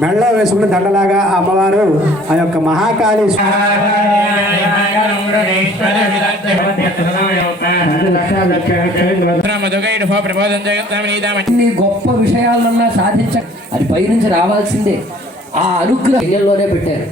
మెడలో వేసుకున్న దండలాగా అమ్మవారు ఆ యొక్క మహాకాళి గొప్ప విషయాలన్నా సాధించ అది పైనుంచి రావాల్సిందే. ఆ అనుగ్రహంలోనే పెట్టారు.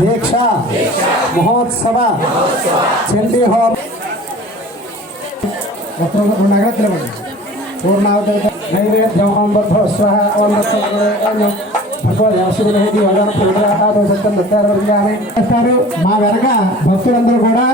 దీక్ష మహోత్సవ చండీ హోమ రెండు నగరత్తులు పూర్ణావతి నైవేద్యం ఓం బద్ధో ఓం చేస్తారు. మా వెనక భక్తులందరూ కూడా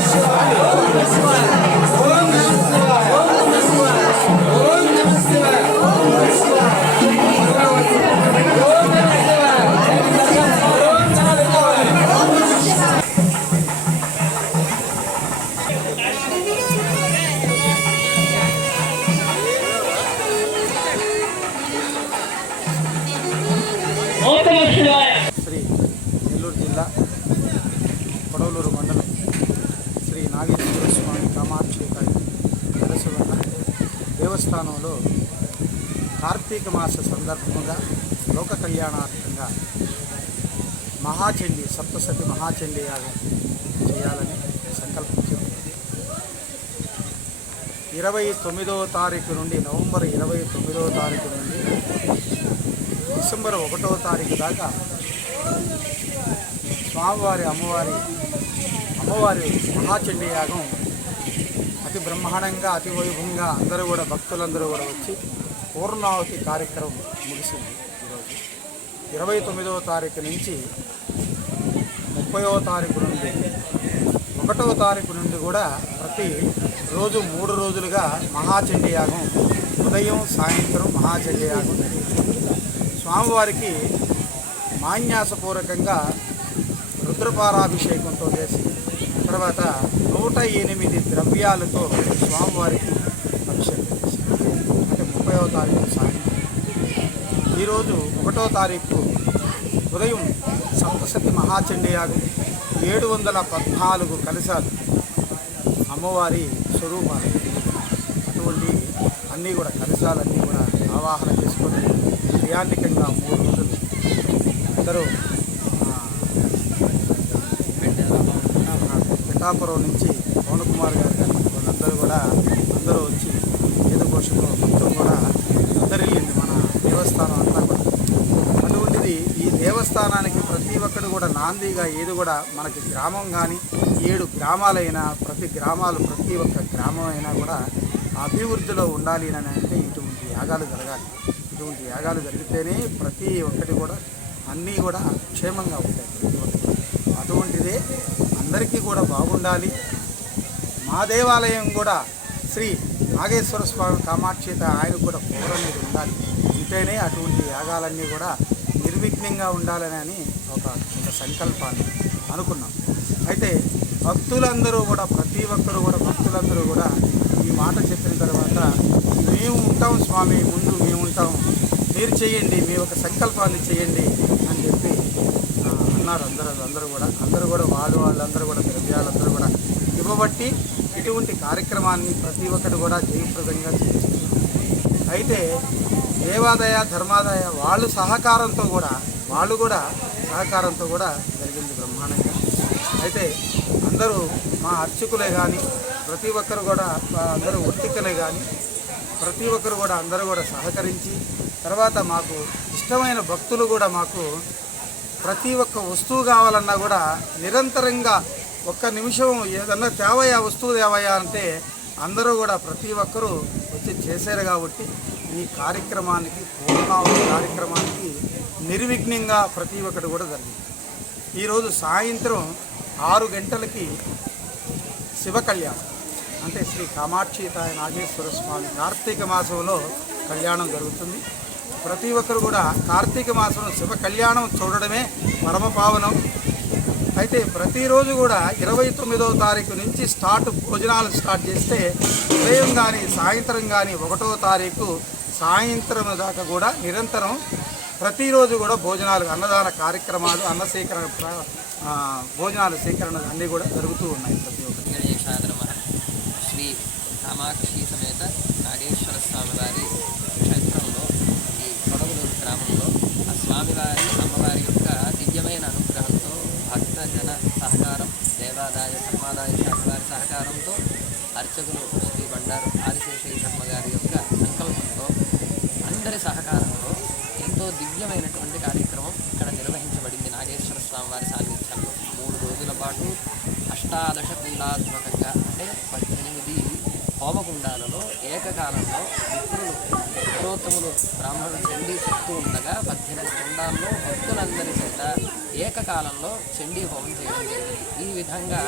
ఓం కార్తీక మాస సందర్భంగా లోక కళ్యాణార్థంగా మహాచండి సప్తసతి మహాచండి యాగం చేయాలని సంకల్పించాం ఇరవై తొమ్మిదవ తారీఖు నుండి నవంబర్ ఇరవై తొమ్మిదవ తారీఖు నుండి డిసెంబర్ ఒకటవ తారీఖు దాకా స్వామివారి అమ్మవారి అమ్మవారి మహాచండి యాగం అతి బ్రహ్మాండంగా అతి వైభవంగా అందరూ కూడా భక్తులందరూ కూడా వచ్చి పూర్ణావతి కార్యక్రమం ముగిసింది ఈరోజు. ఇరవై తొమ్మిదవ తారీఖు నుంచి ముప్పైవ తారీఖు నుండి ఒకటవ తారీఖు నుండి కూడా ప్రతి రోజు మూడు రోజులుగా మహాచండీయాగం ఉదయం సాయంత్రం మహాచండీయాగం జరిగింది స్వామివారికి మాన్యాసపూర్వకంగా రుద్రపారాభిషేకంతో చేసి తర్వాత నూట ఎనిమిది ద్రవ్యాలతో స్వామివారికి అభిషేకం. చేసి తారీఖు సాయంత్రం. ఈరోజు ఒకటో తారీఖు ఉదయం సప్తశతి మహాచండీయాగం ఏడు వందల పద్నాలుగు కలశాలు అమ్మవారి స్వరూపాలు. అటువంటి అన్నీ కూడా కలశాలన్నీ కూడా ఆవాహన చేసుకొని క్రియాంతికంగా మూడు రోజులు అందరూ పిఠాపురం నుంచి పవన్ కుమార్ గారు కానీ వాళ్ళందరూ కూడా అందరూ వచ్చి పోషకులు మొత్తం కూడా అందరిల్లింది మన దేవస్థానం అంతా కూడా. అటువంటిది ఈ దేవస్థానానికి ప్రతి ఒక్కడు కూడా నాందిగా ఏది కూడా మనకి గ్రామం కానీ ఏడు గ్రామాలైనా ప్రతి గ్రామాలు ప్రతి ఒక్క గ్రామం అయినా కూడా అభివృద్ధిలో ఉండాలి అని అంటే ఇటువంటి యాగాలు జరగాలి. ఇటువంటి యాగాలు జరిగితేనే ప్రతి ఒక్కటి కూడా అన్నీ కూడా క్షేమంగా ఉంటాయి అటువంటిదే అందరికీ కూడా బాగుండాలి. మా దేవాలయం కూడా శ్రీ నాగేశ్వర స్వామి కామాక్షిత ఆయన కూడా పవర్ అనేది ఉండాలి. ఉంటేనే అటువంటి యాగాలన్నీ కూడా నిర్విఘ్నంగా ఉండాలని అని ఒక ఒక సంకల్పాన్ని అనుకున్నాం. అయితే భక్తులందరూ కూడా ప్రతి ఒక్కరు కూడా భక్తులందరూ కూడా ఈ మాట చెప్పిన తర్వాత మేము ఉంటాం స్వామి ముందు మేము ఉంటాం. మీరు చేయండి మీ ఒక సంకల్పాన్ని చేయండి అని చెప్పి అన్నారు అందరూ అందరూ కూడా. అందరూ కూడా వాళ్ళు వాళ్ళందరూ కూడా ద్రవ్యాలందరూ కూడా. ఇవ్వబట్టి ఇటువంటి కార్యక్రమాన్ని ప్రతి ఒక్కరు కూడా జయప్రదంగా చేస్తున్నారు. అయితే దేవాదాయ ధర్మాదాయ వాళ్ళు సహకారంతో కూడా వాళ్ళు కూడా సహకారంతో కూడా జరిగింది బ్రహ్మాండంగా. అయితే అందరూ మా అర్చకులే కానీ ప్రతి ఒక్కరు కూడా అందరూ వర్తికలే కానీ ప్రతి ఒక్కరు కూడా అందరూ కూడా సహకరించి తర్వాత మాకు ఇష్టమైన భక్తులు కూడా మాకు ప్రతి ఒక్క వస్తువు కావాలన్నా కూడా నిరంతరంగా ఒక్క నిమిషం ఏదన్నా తేవయా వస్తువు తేవయా అంటే అందరూ కూడా ప్రతి ఒక్కరూ వచ్చి చేశారు కాబట్టి ఈ కార్యక్రమానికి పూర్ణావతి కార్యక్రమానికి నిర్విఘ్నంగా ప్రతి ఒక్కటి కూడా జరిగింది. ఈరోజు సాయంత్రం ఆరు గంటలకి శివ కళ్యాణం అంటే శ్రీ కామాక్షి తాయి నాగేశ్వర స్వామి కార్తీక మాసంలో కళ్యాణం జరుగుతుంది. ప్రతి ఒక్కరు కూడా కార్తీక మాసంలో శివ కళ్యాణం చూడడమే పరమ పావనం అయితే ప్రతిరోజు కూడా ఇరవై తొమ్మిదవ తారీఖు నుంచి స్టార్ట్ భోజనాలు స్టార్ట్ చేస్తే ఉదయం కానీ సాయంత్రం కానీ ఒకటో తారీఖు సాయంత్రం దాకా కూడా నిరంతరం ప్రతిరోజు కూడా భోజనాలు అన్నదాన కార్యక్రమాలు అన్న సేకరణ ప్ర- భోజనాల సేకరణ అన్నీ కూడా జరుగుతూ ఉన్నాయి ప్రతి ఒక్కరి శ్రీ కామాక్షి సమేత నాగేశ్వర స్వామివారి క్షేత్రంలో ఈ కొడవలూరు గ్రామంలో ఆ స్వామివారి అమ్మవారి యొక్క దివ్యమైన అనుగ్రహంతో భక్తజన సహకారం దేవాదాయ ధర్మాదాయ శాఖ వారి సహకారంతో అర్చకులు శ్రీ బండారు ఆదిశేషయ్య శర్మ గారి యొక్క సంకల్పంతో అందరి సహకారంతో ఎంతో దివ్యమైనటువంటి కార్యక్రమం ఇక్కడ నిర్వహించబడింది నాగేశ్వర స్వామి వారి సాన్నిధ్యంలో. మూడు రోజుల పాటు అష్టాదశ కుండాత్మకంగా అంటే పద్దెనిమిది హోమకుండాలలో ఏకకాలంలో విప్రులు పుత్రోత్తములు బ్రాహ్మణులు చెండి చెప్తూ ఉండగా పద్దెనిమిది కుండాల్లో భక్తులందరి చేత ఏకకాలంలో చండీ హోమం చేయడం జరిగింది. ఈ విధంగా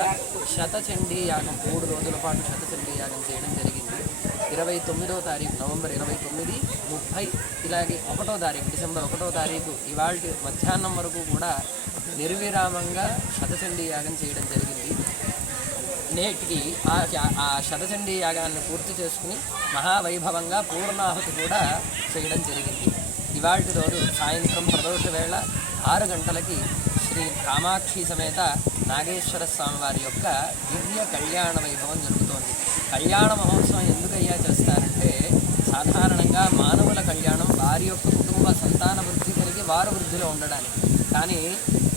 శతచండీ యాగం మూడు రోజుల పాటు శతచండీ యాగం చేయడం జరిగింది. ఇరవై తొమ్మిదో తారీఖు నవంబర్ ఇరవై తొమ్మిది ముప్పై ఇలాగే ఒకటో తారీఖు డిసెంబర్ ఒకటో తారీఖు ఇవాళ మధ్యాహ్నం వరకు కూడా నిర్విరామంగా శతచండీ యాగం చేయడం జరిగింది. నేటికి ఆ ఆ శతచండీ యాగాన్ని పూర్తి చేసుకుని మహావైభవంగా పూర్ణాహుతి కూడా చేయడం జరిగింది. ఇవాళ రోజు సాయంత్రం ప్రదోష వేళ ఆరు గంటలకి శ్రీ కామాక్షి సమేత నాగేశ్వర స్వామి వారి యొక్క దివ్య కళ్యాణ వైభవం జరుగుతోంది. కళ్యాణ మహోత్సవం ఎందుకయ్యా చేస్తారంటే సాధారణంగా మానవుల కళ్యాణం వారి యొక్క కుటుంబ సంతాన వృద్ధి కలిగి వారు వృద్ధిలో ఉండడానికి. కానీ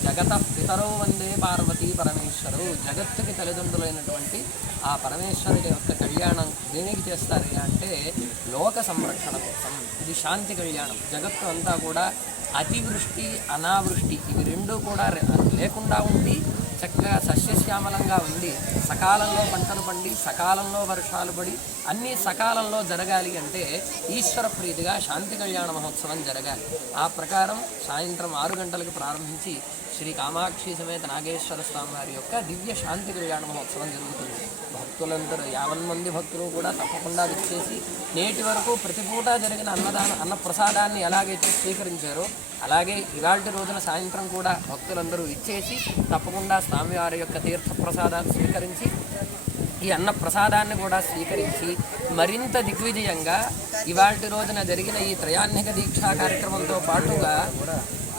జగత పితరో వందే పార్వతీ పరమేశ్వరు జగత్తుకి తల్లిదండ్రులైనటువంటి ఆ పరమేశ్వరుడి యొక్క కళ్యాణం దేనికి చేస్తారు అంటే లోక సంరక్షణ కోసం. ఇది శాంతి కళ్యాణం. జగత్తు అంతా కూడా అతివృష్టి అనావృష్టి ఇవి రెండూ కూడా రె- లేకుండా ఉండి చక్కగా సస్యశ్యామలంగా ఉండి సకాలంలో పంటలు పండి సకాలంలో వర్షాలు పడి అన్నీ సకాలంలో జరగాలి అంటే ఈశ్వర ప్రీతిగా శాంతి కళ్యాణ మహోత్సవం జరగాలి. ఆ ప్రకారం సాయంత్రం ఆరు గంటలకు ప్రారంభించి శ్రీ కామాక్షి సమేత నాగేశ్వర స్వామి వారి యొక్క దివ్య శాంతి కళ్యాణ మహోత్సవం జరుగుతుంది. భక్తులందరూ యావన్ మంది భక్తులు కూడా తప్పకుండా విచ్చేసి నేటి వరకు ప్రతి పూట జరిగిన అన్నదాన అన్న ప్రసాదాన్ని ఎలాగైతే స్వీకరించారో అలాగే ఇవాళ రోజున సాయంత్రం కూడా భక్తులందరూ ఇచ్చేసి తప్పకుండా స్వామివారి యొక్క తీర్థ ప్రసాదాన్ని స్వీకరించి ఈ అన్న ప్రసాదాన్ని కూడా స్వీకరించి మరింత దిగ్విజయంగా ఇవాళ రోజున జరిగిన ఈ త్రయాన్నిక దీక్షా కార్యక్రమంతో పాటుగా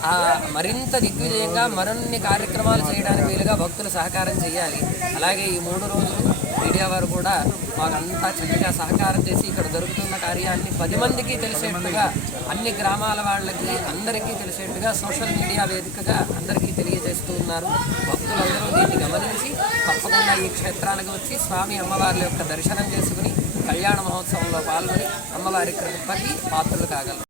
ఆ మరింత దిగ్విజయంగా మరిన్ని కార్యక్రమాలు చేయడానికి వీలుగా భక్తులు సహకారం చేయాలి. అలాగే ఈ మూడు రోజులు మీడియా వారు కూడా మాకంతా చక్కగా సహకారం చేసి ఇక్కడ దొరుకుతున్న కార్యాన్ని పది మందికి తెలిసేట్టుగా అన్ని గ్రామాల వాళ్ళకి అందరికీ తెలిసేట్టుగా సోషల్ మీడియా వేదికగా అందరికీ తెలియజేస్తూ ఉన్నారు. భక్తులందరూ దీన్ని గమనించి తప్పకుండా ఈ క్షేత్రానికి వచ్చి స్వామి అమ్మవార్ల యొక్క దర్శనం చేసుకుని కళ్యాణ మహోత్సవంలో పాల్గొని అమ్మవారి కృపకి పాత్రలు కాగలరు.